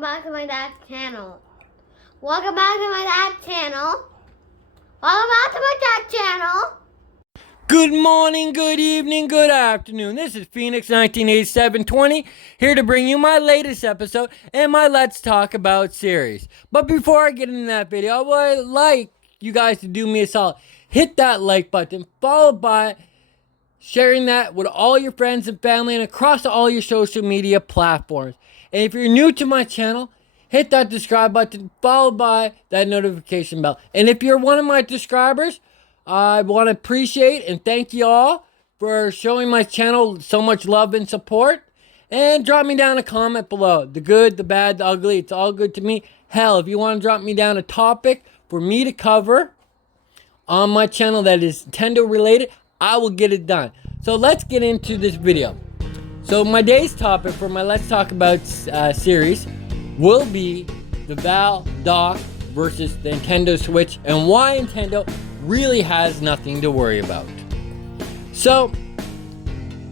Back to my dad's channel. Welcome back to my dad's channel. Welcome back to my dad's channel. Good morning, good evening, good afternoon. This is Phoenix 198720 here to bring you my latest episode and my Let's Talk About series. But before I get into that video, I would like you guys to do me a solid. Hit that like button, followed by sharing that with all your friends and family and across all your social media platforms. And if you're new to my channel, hit that subscribe button, followed by that notification bell. And if you're one of my subscribers, I want to appreciate and thank you all for showing my channel so much love and support. And drop me down a comment below. The good, the bad, the ugly, it's all good to me. Hell, if you want to drop me down a topic for me to cover on my channel that is Nintendo related, I will get it done. So let's get into this video. So my day's topic for my Let's Talk About series will be the Valve dock versus the Nintendo Switch and why Nintendo really has nothing to worry about. So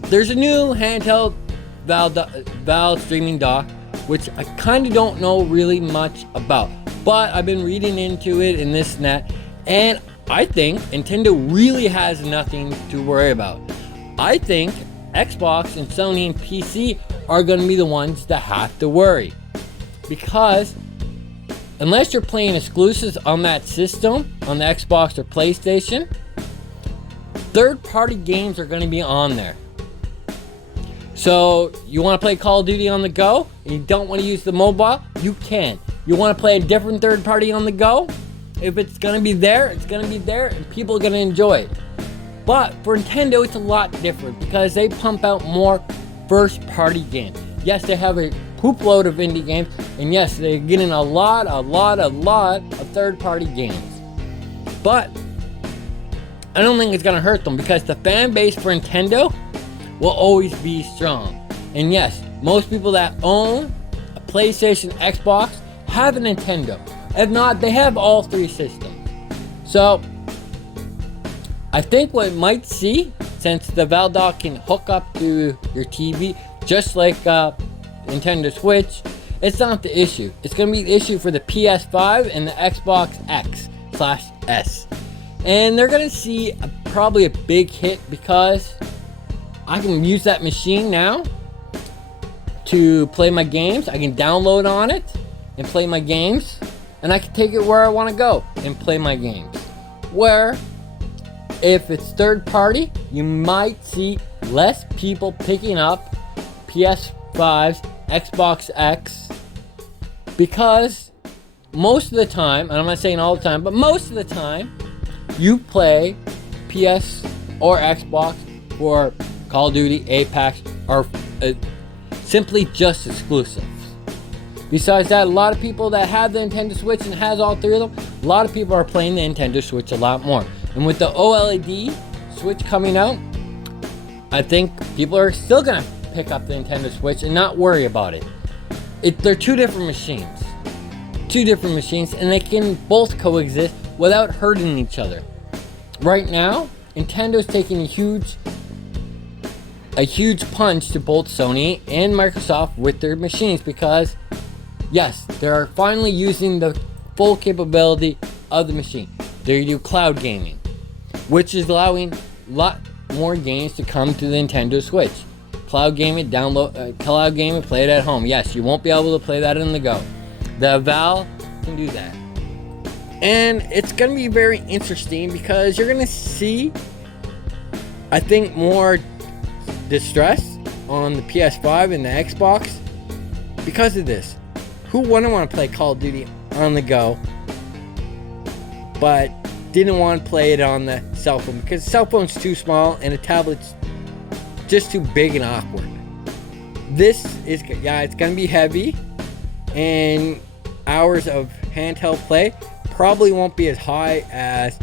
there's a new handheld Valve streaming dock, which I kind of don't know really much about, but I've been reading into it and this and that, and I think Nintendo really has nothing to worry about. I think Xbox and Sony and PC are going to be the ones that have to worry, because unless you're playing exclusives on that system, on the Xbox or PlayStation, third-party games are going to be on there. So you want to play Call of Duty on the go and you don't want to use the mobile, you can. You want to play a different third-party on the go? If it's going to be there, it's going to be there and people are going to enjoy it. But for Nintendo, it's a lot different because they pump out more first-party games. Yes, they have a poop load of indie games, and yes, they're getting a lot of third-party games. But I don't think it's going to hurt them because the fan base for Nintendo will always be strong. And yes, most people that own a PlayStation, Xbox have a Nintendo. If not, they have all three systems. So I think what we might see, since the Valve dock can hook up to your TV, just like Nintendo Switch, it's not the issue. It's going to be the issue for the PS5 and the Xbox X/S. And they're going to see probably a big hit because I can use that machine now to play my games. I can download on it and play my games. And I can take it where I want to go and play my games. Where if it's third party, you might see less people picking up PS5s, Xbox X, because most of the time, and I'm not saying all the time, but most of the time, you play PS or Xbox for Call of Duty, Apex, or simply just exclusives. Besides that, a lot of people that have the Nintendo Switch and has all three of them, a lot of people are playing the Nintendo Switch a lot more. And with the OLED Switch coming out, I think people are still going to pick up the Nintendo Switch and not worry about it. They're two different machines. Two different machines, and they can both coexist without hurting each other. Right now, Nintendo's taking a huge punch to both Sony and Microsoft with their machines because, yes, they're finally using the full capability of the machine. They do cloud gaming, which is allowing a lot more games to come to the Nintendo Switch. Cloud gaming, cloud gaming, play it at home. Yes, you won't be able to play that on the go. The Valve can do that. And it's going to be very interesting because you're going to see, I think, more distress on the PS5 and the Xbox because of this. Who wouldn't want to play Call of Duty on the go but didn't want to play it on the cell phone because the cell phone's too small and the tablet's just too big and awkward? This is, yeah, it's going to be heavy, and hours of handheld play probably won't be as high as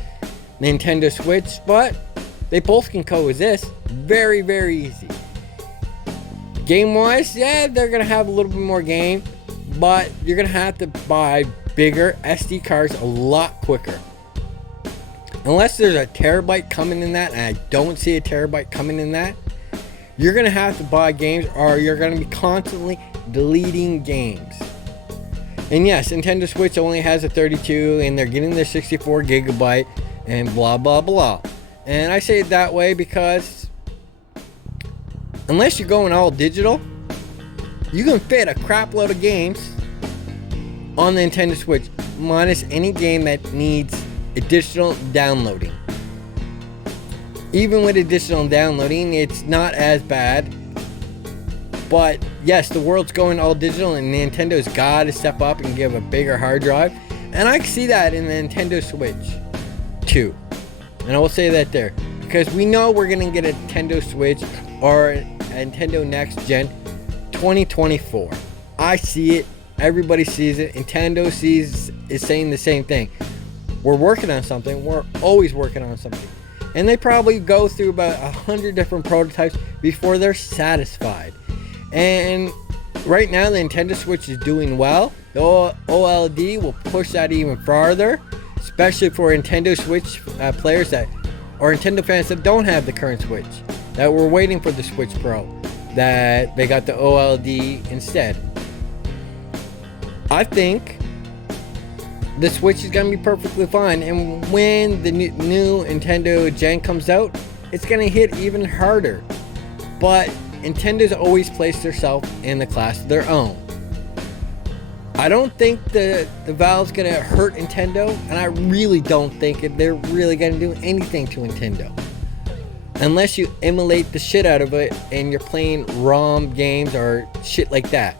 Nintendo Switch, but they both can coexist very, very easy. Game wise, yeah, they're going to have a little bit more game, but you're going to have to buy bigger SD cards a lot quicker. Unless there's a terabyte coming in that, and I don't see a terabyte coming in that, you're going to have to buy games or you're going to be constantly deleting games. And yes, Nintendo Switch only has a 32 and they're getting their 64 gigabyte and blah blah blah. And I say it that way because unless you're going all digital, you can fit a crap load of games on the Nintendo Switch, minus any game that needs additional downloading. Even with additional downloading, it's not as bad. But yes, the world's going all digital and Nintendo's got to step up and give a bigger hard drive. And I can see that in the Nintendo Switch too. And I will say that there. Because we know we're going to get a Nintendo Switch or a Nintendo Next Gen 2024. I see it. Everybody sees it. Nintendo is saying the same thing. We're working on something. We're always working on something. And they probably go through about 100 different prototypes before they're satisfied. And right now the Nintendo Switch is doing well. The OLED will push that even farther, especially for Nintendo Switch players that, or Nintendo fans that don't have the current Switch, that were waiting for the Switch Pro, that they got the OLED instead. I think the Switch is going to be perfectly fine, and when the new Nintendo Gen comes out, it's going to hit even harder. But Nintendo's always placed themselves in the class of their own. I don't think the Valve's going to hurt Nintendo, and I really don't think they're really going to do anything to Nintendo. Unless you emulate the shit out of it and you're playing ROM games or shit like that.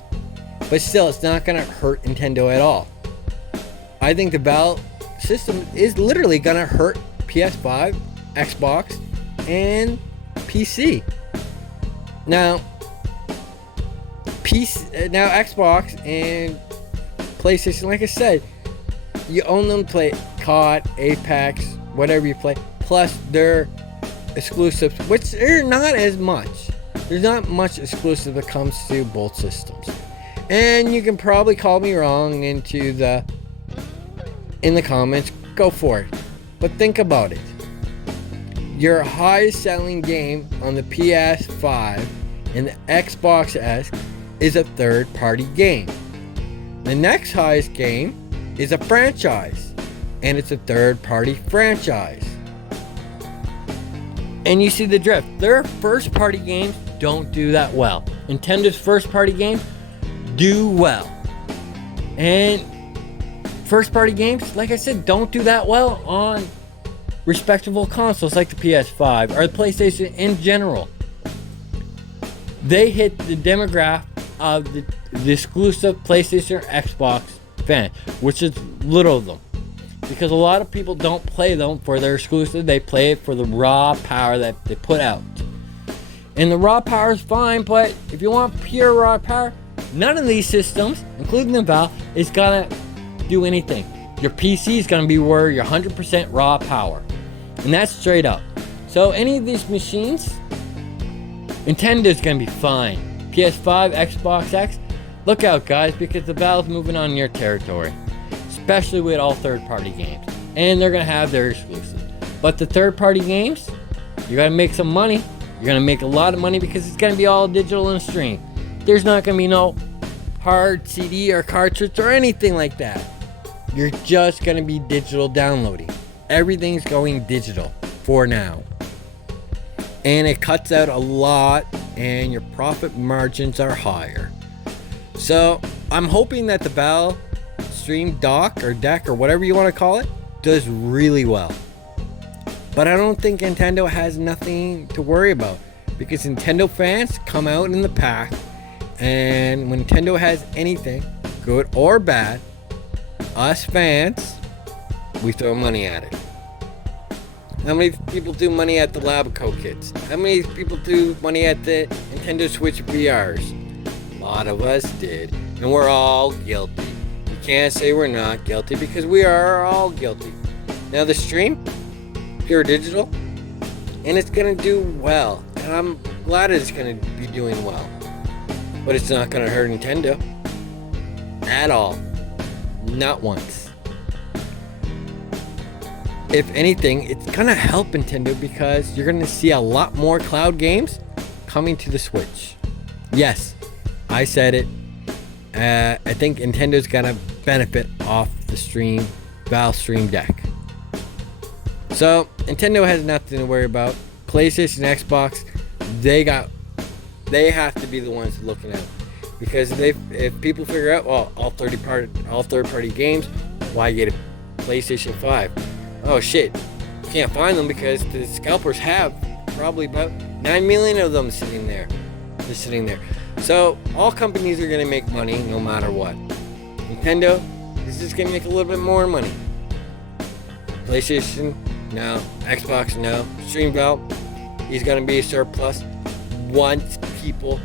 But still, it's not going to hurt Nintendo at all. I think the Valve system is literally going to hurt PS5, Xbox, and PC. Now, Xbox and PlayStation, like I said, you own them to play COD, Apex, whatever you play, plus their exclusives, which are not as much. There's not much exclusive that comes to both systems. And you can probably call me wrong in the comments. Go for it. But think about it. Your highest selling game on the PS5 and the Xbox S is a third party game. The next highest game is a franchise, and it's a third party franchise. And you see the drift. Their first party games don't do that well. Nintendo's first party games do well. And first party games, like I said, don't do that well on respectable consoles like the PS5 or the PlayStation in general. They hit the demographic of the exclusive PlayStation or Xbox fan, which is little of them. Because a lot of people don't play them for their exclusive, they play it for the raw power that they put out. And the raw power is fine, but if you want pure raw power, none of these systems, including the Valve, is gonna do anything. Your PC is gonna be where your 100% raw power. And that's straight up. So any of these machines, Nintendo's gonna be fine. PS5, Xbox X, look out guys, because the Valve's moving on your territory. Especially with all third-party games. And they're gonna have their exclusive. But the third-party games, you're gonna make some money. You're gonna make a lot of money because it's gonna be all digital and stream. There's not gonna be no hard CD or cartridge or anything like that. You're just gonna be digital downloading. Everything's going digital for now. And it cuts out a lot and your profit margins are higher. So I'm hoping that the Valve Stream Dock or Deck or whatever you want to call it does really well. But I don't think Nintendo has nothing to worry about, because Nintendo fans come out in the pack, and when Nintendo has anything, good or bad, us fans, we throw money at it. How many people do money at the Labico kits? How many people do money at the Nintendo Switch VRs? A lot of us did, and we're all guilty. You can't say we're not guilty, because we are all guilty. Now the stream, pure digital, and it's gonna do well, and I'm glad it's gonna be doing well. But it's not gonna hurt Nintendo at all, not once. If anything, it's gonna help Nintendo, because you're gonna see a lot more cloud games coming to the Switch. Yes, I said it. I think Nintendo's gonna benefit off the Valve Stream Deck. So Nintendo has nothing to worry about. PlayStation, Xbox, they have to be the ones looking at it. Because if people figure out, well, all third party games, why get a PlayStation 5? Oh shit, you can't find them because the scalpers have probably about 9 million of them sitting there. Just sitting there. So all companies are gonna make money no matter what. Nintendo is just gonna make a little bit more money. PlayStation, no. Xbox, no. Stream Valve, he's gonna be a surplus once people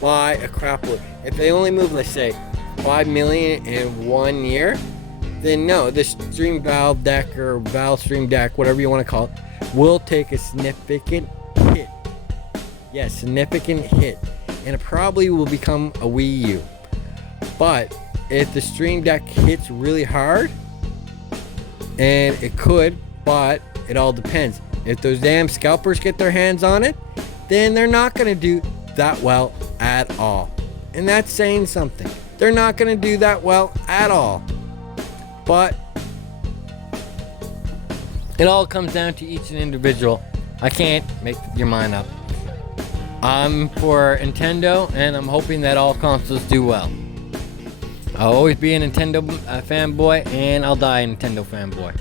buy a crap load. If they only move, let's say, 5 million in 1 year, then no, the Stream Valve Deck or Valve Stream Deck, whatever you want to call it, will take a significant hit. Yes, significant hit. And it probably will become a Wii U. But if the Stream Deck hits really hard, and it could, but it all depends. If those damn scalpers get their hands on it, then they're not going to do that well at all. And that's saying something. They're not going to do that well at all. But it all comes down to each individual. I can't make your mind up. I'm for Nintendo, and I'm hoping that all consoles do well. I'll always be a Nintendo fanboy, and I'll die a Nintendo fanboy.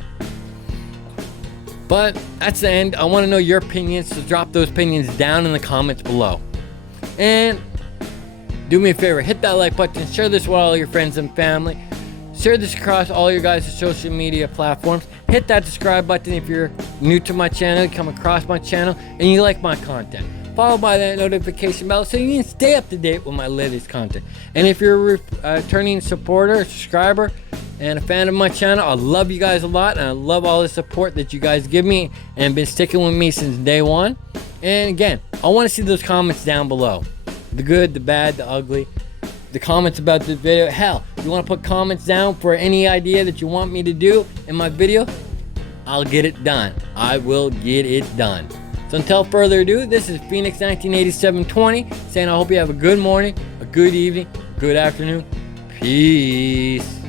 But that's the end. I want to know your opinions, so drop those opinions down in the comments below. And do me a favor, hit that like button, share this with all your friends and family. Share this across all your guys' social media platforms. Hit that subscribe button if you're new to my channel, you come across my channel, and you like my content. Followed by that notification bell so you can stay up to date with my latest content. And if you're a returning supporter, subscriber, and a fan of my channel, I love you guys a lot, and I love all the support that you guys give me and been sticking with me since day one. And again, I want to see those comments down below. The good, the bad, the ugly. The comments about this video. Hell, you want to put comments down for any idea that you want me to do in my video? I'll get it done. I will get it done. So until further ado, this is Phoenix 198720 saying I hope you have a good morning, a good evening, good afternoon. Peace.